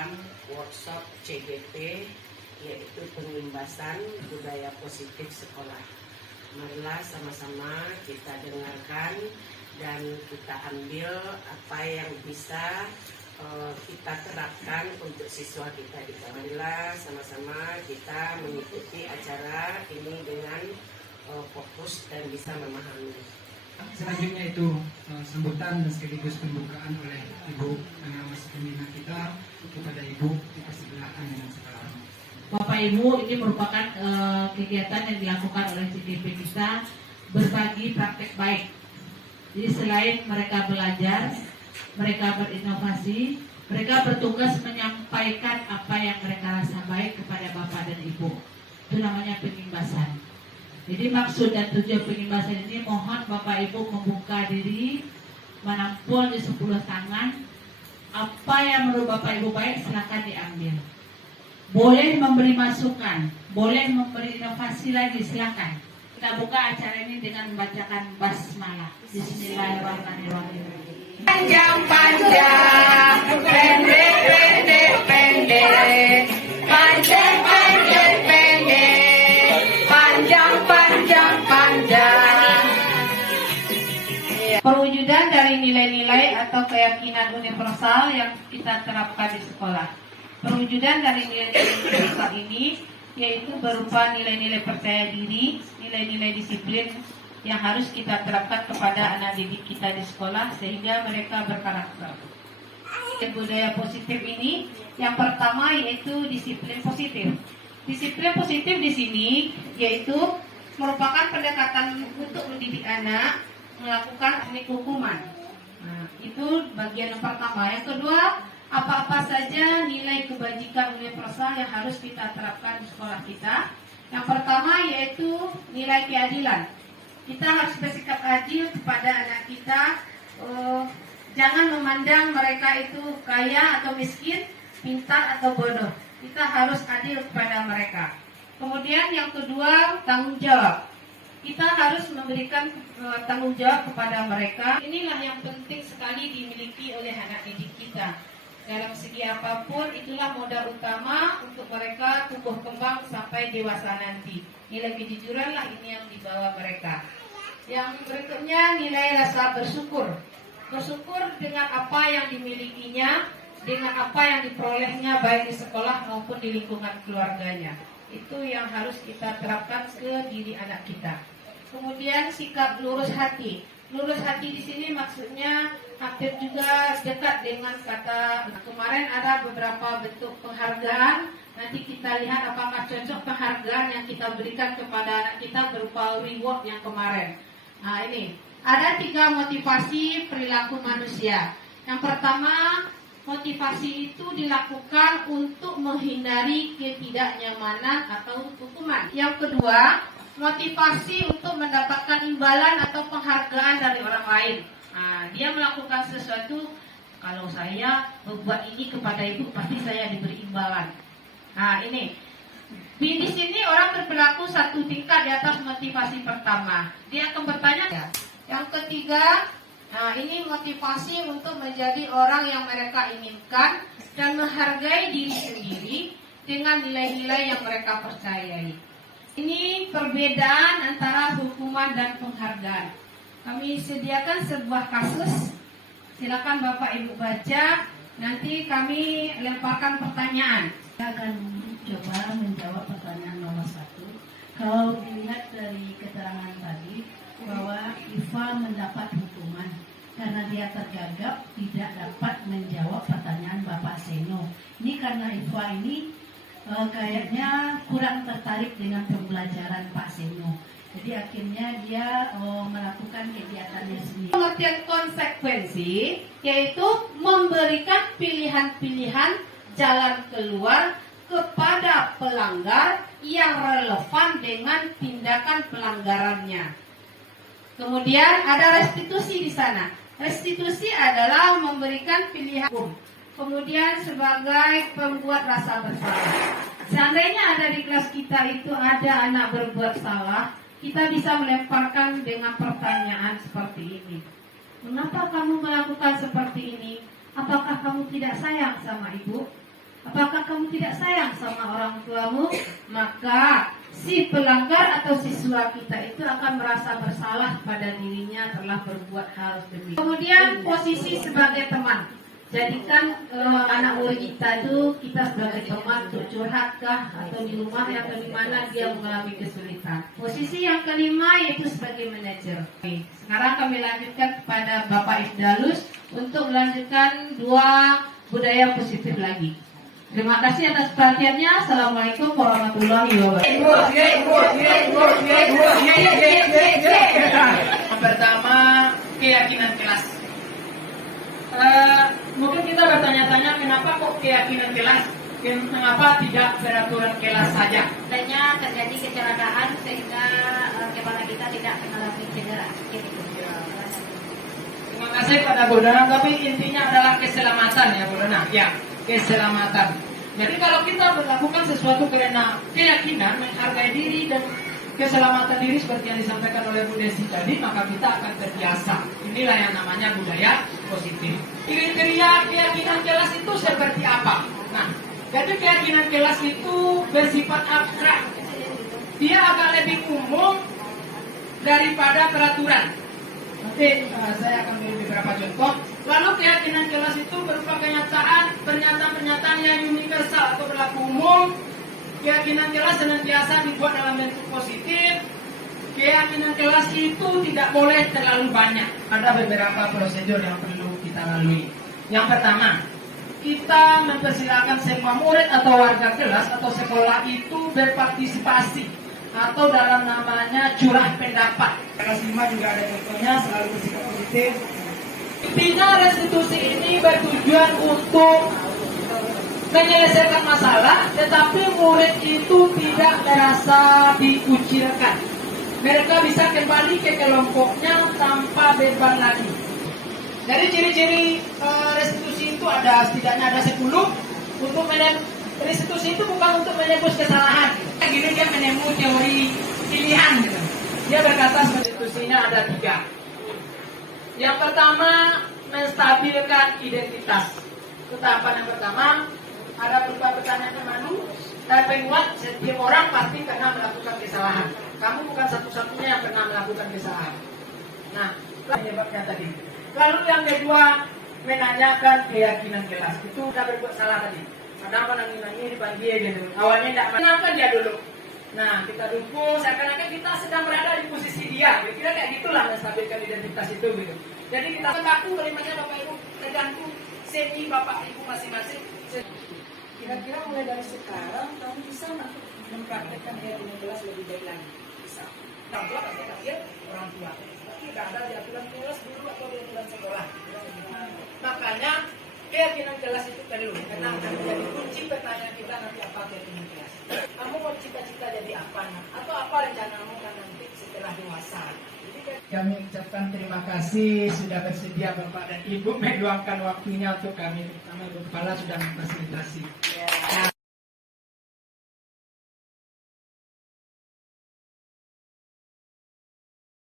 dalam workshop CGP, yaitu pengimbasan budaya positif sekolah. Marilah sama-sama kita dengarkan dan kita ambil apa yang bisa kita terapkan untuk siswa kita di sana. Marilah sama-sama kita mengikuti acara ini dengan fokus dan bisa memahami. Selanjutnya itu sambutan dan sekaligus pembukaan oleh Ibu Pengawas Pembina kita kepada Ibu dipersebelakan dengan sekarang. Bapak Ibu, ini merupakan kegiatan yang dilakukan oleh CGP kita, berbagi praktek baik. Jadi selain mereka belajar, mereka berinovasi, mereka bertugas menyampaikan apa yang mereka rasa baik kepada Bapak dan Ibu. Itu namanya pengimbasan. Jadi maksud dan tujuan pengimbasan ini, mohon Bapak Ibu membuka diri, menampung di 10 tangan. Apa yang menurut Bapak Ibu baik, silakan diambil. Boleh memberi masukan, boleh memberi inovasi lagi, silakan. Kita buka acara ini dengan membacakan basmalah. Bismillahirrahmanirrahim. Panjang-panjang, pendek-pendek, pendek, panjang-panjang, pendek, panjang-panjang, panjang. Perwujudan dari nilai-nilai atau keyakinan universal yang kita terapkan di sekolah. Perwujudan dari nilai-nilai universal ini yaitu berupa nilai-nilai percaya diri, nilai-nilai disiplin yang harus kita terapkan kepada anak didik kita di sekolah sehingga mereka berkarakter. Budaya positif ini yang pertama yaitu disiplin positif. Disiplin positif di sini yaitu merupakan pendekatan untuk mendidik anak melakukan teknik hukuman. Nah, itu bagian yang pertama. Yang kedua, apa-apa saja nilai kebajikan universal yang harus kita terapkan di sekolah kita. Yang pertama yaitu nilai keadilan. Kita harus bersikap adil kepada anak kita. Jangan memandang mereka itu kaya atau miskin, pintar atau bodoh. Kita harus adil kepada mereka. Kemudian yang kedua, tanggung jawab. Kita harus memberikan tanggung jawab kepada mereka. Inilah yang penting sekali dimiliki oleh anak didik kita. Dalam segi apapun, itulah modal utama untuk mereka tumbuh kembang sampai dewasa nanti. Nilai kejujuranlah ini yang dibawa mereka. Yang berikutnya, nilai rasa bersyukur. Bersyukur dengan apa yang dimilikinya, dengan apa yang diperolehnya baik di sekolah maupun di lingkungan keluarganya. Itu yang harus kita terapkan ke diri anak kita. Kemudian sikap lurus hati. Lurus hati di sini maksudnya hampir juga dekat dengan kata kemarin ada beberapa bentuk penghargaan. Nanti kita lihat apakah cocok penghargaan yang kita berikan kepada anak kita berupa reward yang kemarin. Nah ini ada 3 motivasi perilaku manusia. Yang pertama, motivasi itu dilakukan untuk menghindari ketidaknyamanan atau hukuman. Yang kedua, motivasi untuk mendapatkan imbalan atau penghargaan dari orang lain. Nah, dia melakukan sesuatu, kalau saya berbuat ini kepada ibu, pasti saya diberi imbalan. Nah, ini. Di sini orang berperilaku satu tingkat di atas motivasi pertama. Dia akan bertanya. Yang ketiga, nah ini motivasi untuk menjadi orang yang mereka inginkan dan menghargai diri sendiri dengan nilai-nilai yang mereka percayai. Ini perbedaan antara hukuman dan penghargaan. Kami sediakan sebuah kasus. Silakan Bapak Ibu baca. Nanti kami lemparkan pertanyaan. Saya akan coba menjawab pertanyaan nomor 1. Kalau dilihat dari keterangan tadi bahwa Iva mendapat hukuman karena dia tergagap tidak dapat menjawab pertanyaan Bapak Seno. Ini karena Iva ini kayaknya kurang tertarik dengan pembelajaran Pak Seno. Jadi akhirnya dia melakukan kegiatannya sendiri. Pengertian konsekuensi yaitu memberikan pilihan-pilihan jalan keluar kepada pelanggar yang relevan dengan tindakan pelanggarannya. Kemudian ada restitusi di sana. Restitusi adalah memberikan pilihan hukum. Kemudian sebagai pembuat rasa bersalah. Seandainya ada di kelas kita itu ada anak berbuat salah, kita bisa melemparkan dengan pertanyaan seperti ini. Mengapa kamu melakukan seperti ini? Apakah kamu tidak sayang sama ibu? Apakah kamu tidak sayang sama orang tuamu? Maka si pelanggar atau siswa kita itu akan merasa bersalah pada dirinya telah berbuat hal demikian. Kemudian posisi sebagai teman. Jadikan anak murid kita itu kita sebagai teman untuk curhatkah atau di rumah atau di mana dia mengalami kesulitan. Posisi yang kelima yaitu sebagai manajer. Oke, sekarang kami lanjutkan kepada Bapak Ifdalus untuk melanjutkan 2 budaya positif lagi. Terima kasih atas perhatiannya. Assalamualaikum warahmatullahi wabarakatuh. Yang pertama, keyakinan kelas. Mungkin kita bertanya-tanya kenapa kok keyakinan kelas, kenapa tidak peraturan kelas saja? Adanya terjadi kecelakaan sehingga kepala kita tidak mengalami cedera. Terima kasih pada Bu Dona, tapi intinya adalah keselamatan ya Bu Dona. Ya, keselamatan. Jadi kalau kita melakukan sesuatu karena keyakinan, menghargai diri dan keselamatan diri seperti yang disampaikan oleh Bu Desi tadi, maka kita akan terbiasa. Inilah yang namanya budaya positif. Kriteria keyakinan kelas itu seperti apa? Nah, jadi keyakinan kelas itu bersifat abstrak. Dia akan lebih umum daripada peraturan. Nanti saya akan beri beberapa contoh. Lalu keyakinan kelas itu berupa pernyataan-pernyataan yang universal atau berlaku umum. Keyakinan kelas senantiasa dibuat dalam bentuk positif. Keyakinan kelas itu tidak boleh terlalu banyak. Ada beberapa prosedur yang perlu kita lalui. Yang pertama, kita mempersilakan semua murid atau warga kelas atau sekolah itu berpartisipasi atau dalam namanya curah pendapat. Kelas 5 juga ada contohnya, selalu bersikap positif. Intinya restitusi ini bertujuan untuk menyelesaikan masalah, tetapi murid itu tidak merasa dikucilkan. Mereka bisa kembali ke kelompoknya tanpa beban lagi. Jadi ciri-ciri restitusi itu setidaknya ada 10. Untuk restitusi itu bukan untuk menebus kesalahan. Gini dia menemui teori pilihan gitu. Dia berkata restitusinya ada 3. Yang pertama, menstabilkan identitas. Itu tahapan yang pertama. Ada berupa pertanyaan pemandu. Tapi buat setiap orang pasti pernah melakukan kesalahan. Kamu bukan satu-satunya yang pernah melakukan kesalahan. Nah, penyebabnya tadi. Lalu yang kedua, menanyakan keyakinan kelas. Itu udah berbuat salah tadi. Kenapa nangis-nangis dipanggil gitu. Awalnya tidak menangkan dia dulu. Nah, kita dukung, seakan-akan kita sedang berada di posisi dia. Kira-kira kayak gitulah menstabilkan identitas itu gitu. Jadi kita mengaku kalimatnya Bapak Ibu tergantung seni Bapak Ibu masing-masing. Kira-kira mulai dari sekarang kamu bisa mempraktekkan keyakinan kelas lebih baik lagi. Bisa. Orang tua pasti kasih orang tua. Tapi tidak ada di aturan kelas dulu atau di aturan sekolah. Makanya keyakinan kelas itu perlu karena akan menjadi kunci pertanyaan kita nanti apa keyakinan kelas. Kamu mau cita-cita jadi apa? Atau apa rencanamu nanti setelah dewasa? Kami ucapkan terima kasih sudah bersedia Bapak dan Ibu meluangkan waktunya untuk kami. Terutama Ibu Kepala sudah memfasilitasi.